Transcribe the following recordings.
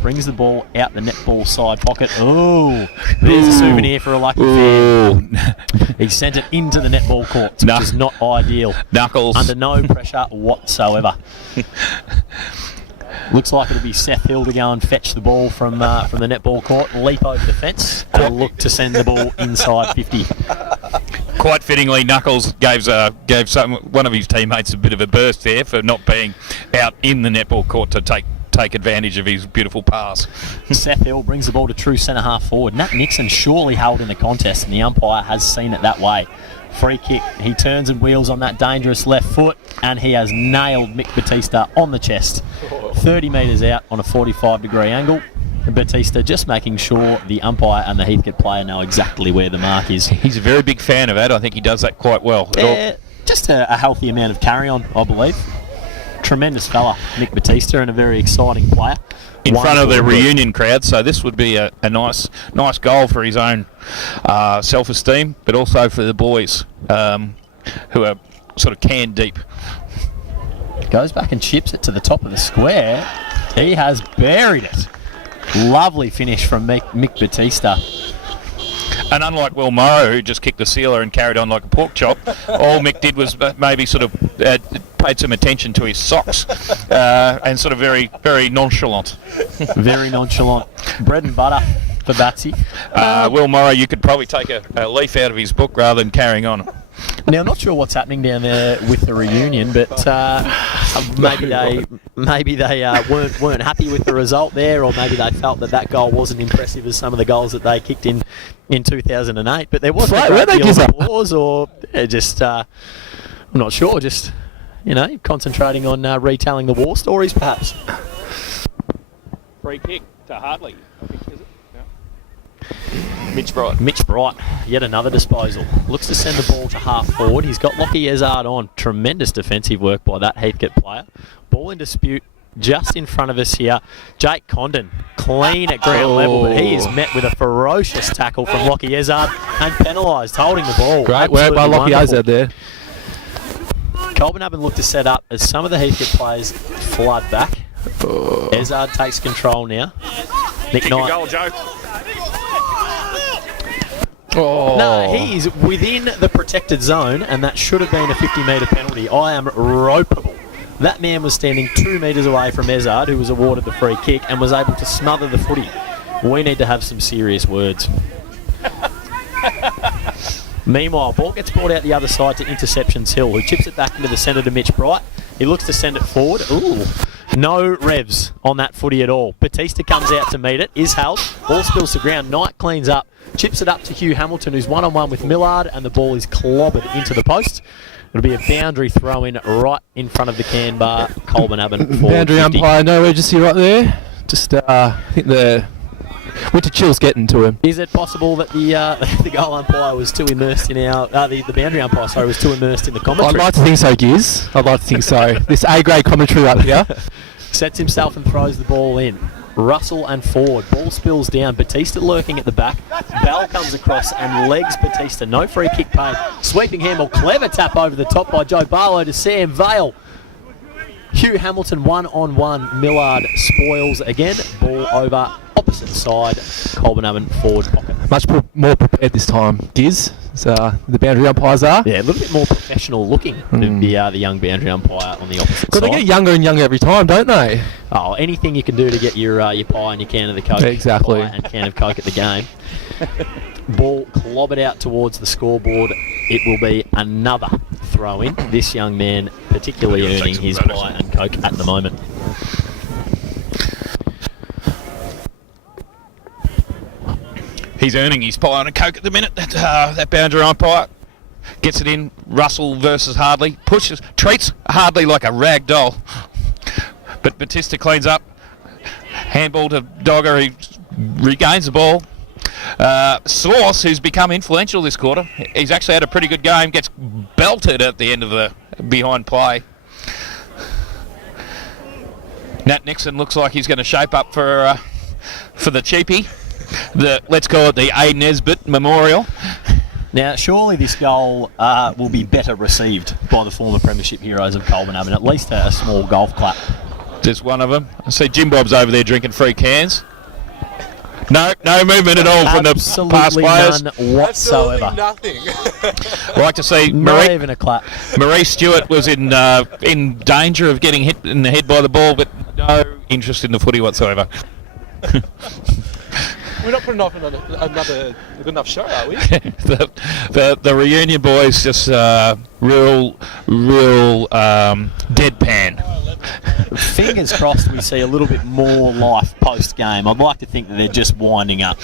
brings the ball out the netball side pocket. Oh, there's a souvenir for a lucky fan. He sent it into the netball court, which is not ideal. Knuckles. Under no pressure whatsoever. Looks like it'll be Seth Hill to go and fetch the ball from the netball court, leap over the fence, and look to send the ball inside 50. Quite fittingly, Knuckles gave one of his teammates a bit of a burst there for not being out in the netball court to take advantage of his beautiful pass. Seth Hill brings the ball to true centre half forward. Nat Nixon surely held in the contest, and the umpire has seen it that way. Free kick. He turns and wheels on that dangerous left foot, and he has nailed Mick Batista on the chest. 30 metres out on a 45-degree angle. Batista just making sure the umpire and the Heathcote player know exactly where the mark is. He's a very big fan of that. I think he does that quite well. Just a healthy amount of carry-on, I believe. Tremendous fella, Mick Batista, and a very exciting player. In front of the reunion crowd, so this would be a nice goal for his own self-esteem, but also for the boys who are sort of can deep. Goes back and chips it to the top of the square. He has buried it. Lovely finish from Mick Batista. And unlike Will Morrow, who just kicked the sealer and carried on like a pork chop, all Mick did was maybe sort of paid some attention to his socks and sort of very, very nonchalant. Very nonchalant. Bread and butter for Batsy. Will Morrow, you could probably take a leaf out of his book rather than carrying on. Now, I'm not sure what's happening down there with the reunion, but maybe they weren't happy with the result there, or maybe they felt that goal wasn't impressive as some of the goals that they kicked in 2008. But there wasn't a great deal of applause, or just I'm not sure. Just concentrating on retelling the war stories, perhaps. Free kick to Hartley, I think, is it? Mitch Bright, yet another disposal. Looks to send the ball to half forward. He's got Lockie Ezard on. Tremendous defensive work by that Heathcote player. Ball in dispute just in front of us here. Jake Condon, clean at ground level, but he is met with a ferocious tackle from Lockie Ezard and penalised, holding the ball. Great work by Lockie Ezard there. Colbo look to set up as some of the Heathcote players flood back. Ezard takes control now. Nick Knight. Goal, Joe. Oh. No, he's within the protected zone, and that should have been a 50-metre penalty. I am ropeable. That man was standing 2 metres away from Ezard, who was awarded the free kick, and was able to smother the footy. We need to have some serious words. Meanwhile, ball gets brought out the other side to Interceptions Hill, who chips it back into the centre to Mitch Bright. He looks to send it forward. Ooh. No revs on that footy at all. Batista comes out to meet it, is held, ball spills to ground, Knight cleans up, chips it up to Hugh Hamilton, who's one-on-one with Millard, and the ball is clobbered into the post. It'll be a boundary throw-in right in front of the can bar. Colbo for boundary 50. umpire, no urgency right there. Just, I think the winter chill's getting to him. Is it possible that the goal umpire was too immersed in the boundary umpire, was too immersed in the commentary? I'd like to think so, Giz. I'd like to think so. This A-grade commentary right here. Sets himself and throws the ball in. Russell and forward. Ball spills down. Batista lurking at the back. Bell comes across and legs Batista. No free kick paid. Sweeping handball. Clever tap over the top by Joe Barlow to Sam Vale. Hugh Hamilton one-on-one. Millard spoils again. Ball over opposite side. Colbo forward pocket. Much more prepared this time, Giz. So the boundary umpires are. Yeah, a little bit more professional looking than the young boundary umpire on the opposite side. They get younger and younger every time, don't they? Oh, anything you can do to get your pie and your can of the Coke. Exactly. Pie and can of Coke at the game. Ball clobbered out towards the scoreboard. It will be another throw-in. This young man particularly earning his pie and Coke at the moment. He's earning his pie and a Coke at the minute. That boundary umpire gets it in. Russell versus Hardley. Treats Hardley like a rag doll. But Batista cleans up. Handball to Dogger. He regains the ball. Sauce, who's become influential this quarter, he's actually had a pretty good game, gets belted at the end of the behind play. Nat Nixon looks like he's going to shape up for the cheapie. Let's call it the A. Nesbitt Memorial. Now, surely this goal will be better received by the former premiership heroes of Colbo, and at least a small golf clap. Just one of them. I see Jim Bob's over there drinking free cans. No movement at all from the past players. None whatsoever. Absolutely nothing. I like to see Not even a clap. Marie Stewart was in danger of getting hit in the head by the ball, but no interest in the footy whatsoever. We're not putting off another good enough show, are we? the reunion boys just real deadpan. Fingers crossed we see a little bit more life post-game. I'd like to think that they're just winding up,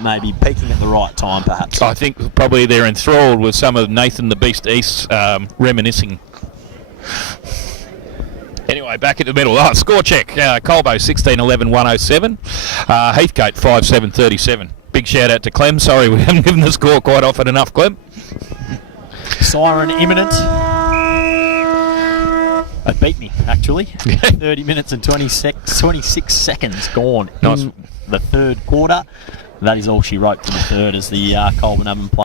maybe peaking at the right time, perhaps. I think probably they're enthralled with some of Nathan the Beast East's reminiscing. Anyway, back in the middle. Score check. Colbo 16-11-107. Heathcote 5-7-37. Big shout out to Clem. Sorry we haven't given the score quite often enough, Clem. Siren imminent. It beat me, actually. 30 minutes and 26 seconds gone Nice. in the third quarter. That is all she wrote for the third as the Colburn Oven play.